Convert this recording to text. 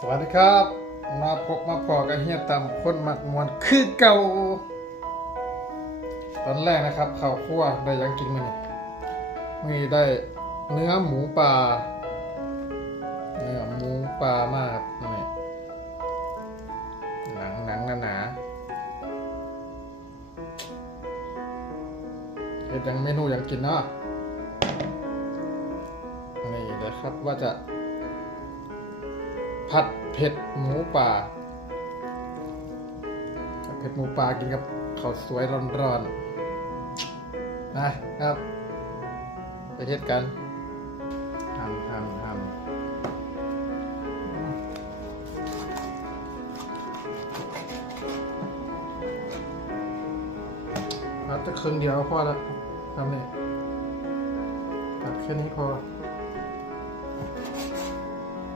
สวัสดีครับ มาพบมาพอกับเฮียตำคนมักมวนคือเก่า ตอนแรกนะครับข้าวคั่วได้ยังกินมานี่มีได้เนื้อหมูป่าเนื้อหมูป่ามากนี่หนังหนังหนาหนาเฮ็ดยังเมนูยากกินเนาะนี่เดี๋ยวครับว่าจะ ผัดเผ็ดหมูป่าผัดเผ็ดหมูป่ากินกับข้าวสวยร้อนๆนะครับ ไปเฮ็ดกันทำทำทำผัดจะครึ่งเดียวพอแล้วทำนี่ผัดแค่นี้พอ